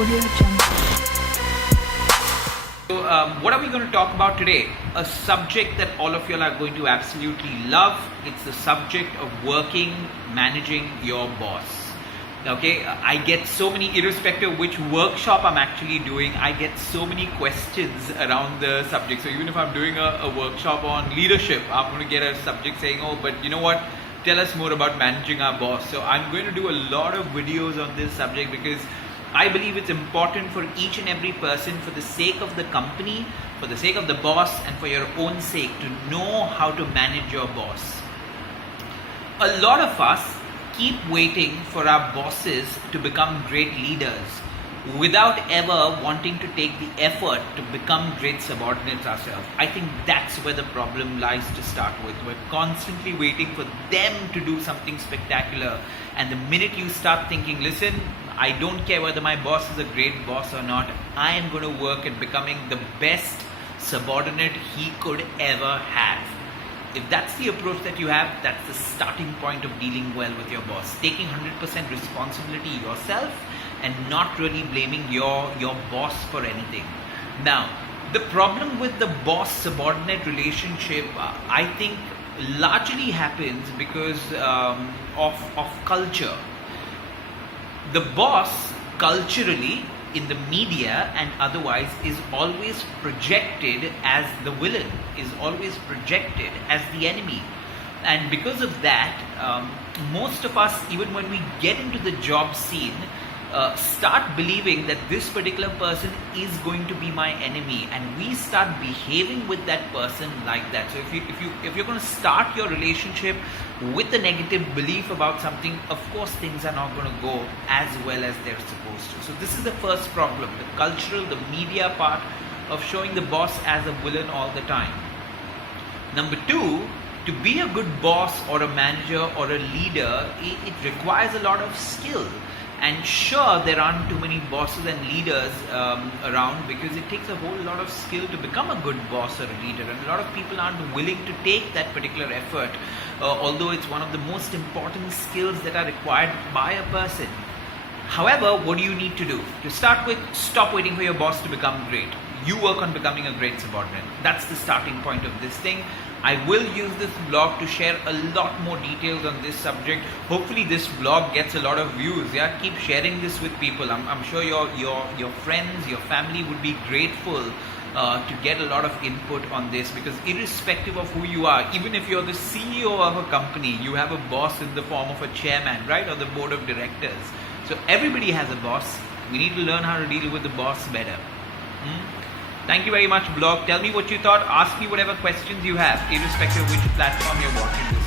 Audio Jungle. So, what are we going to talk about today? A subject that all of you are going to absolutely love. It's the subject of managing your boss. Okay, I get so many, irrespective of which workshop I'm actually doing, I get so many questions around the subject. So even if I'm doing a workshop on leadership, I'm going to get a subject saying, oh, but you know what? Tell us more about managing our boss. So I'm going to do a lot of videos on this subject because I believe it's important for each and every person, for the sake of the company, for the sake of the boss, and for your own sake, to know how to manage your boss. A lot of us keep waiting for our bosses to become great leaders without ever wanting to take the effort to become great subordinates ourselves. I think that's where the problem lies to start with. We're constantly waiting for them to do something spectacular, and the minute you start thinking, listen, I don't care whether my boss is a great boss or not, I am going to work at becoming the best subordinate he could ever have. If that's the approach that you have, that's the starting point of dealing well with your boss. Taking 100% responsibility yourself and not really blaming your boss for anything. Now, the problem with the boss-subordinate relationship, I think, largely happens because of culture. The boss, culturally, in the media and otherwise, is always projected as the villain, is always projected as the enemy. And because of that, most of us, even when we get into the job scene, start believing that this particular person is going to be my enemy, and we start behaving with that person like that. So if you're going to start your relationship with a negative belief about something, of course things are not going to go as well as they're supposed to. So this is the first problem, the cultural, the media part of showing the boss as a villain all the time. Number two, to be a good boss or a manager or a leader, it requires a lot of skill. And sure, there aren't too many bosses and leaders around because it takes a whole lot of skill to become a good boss or a leader, and a lot of people aren't willing to take that particular effort, although it's one of the most important skills that are required by a person. However, what do you need to do? To start with, stop waiting for your boss to become great. You work on becoming a great subordinate. That's the starting point of this thing. I will use this blog to share a lot more details on this subject. Hopefully this blog gets a lot of views. Yeah, keep sharing this with people. I'm sure your friends, your family would be grateful to get a lot of input on this, because irrespective of who you are, even if you're the CEO of a company, you have a boss in the form of a chairman, right, or the board of directors. So everybody has a boss. We need to learn how to deal with the boss better. Thank you very much, blog. Tell me what you thought. Ask me whatever questions you have, irrespective of which platform you're watching this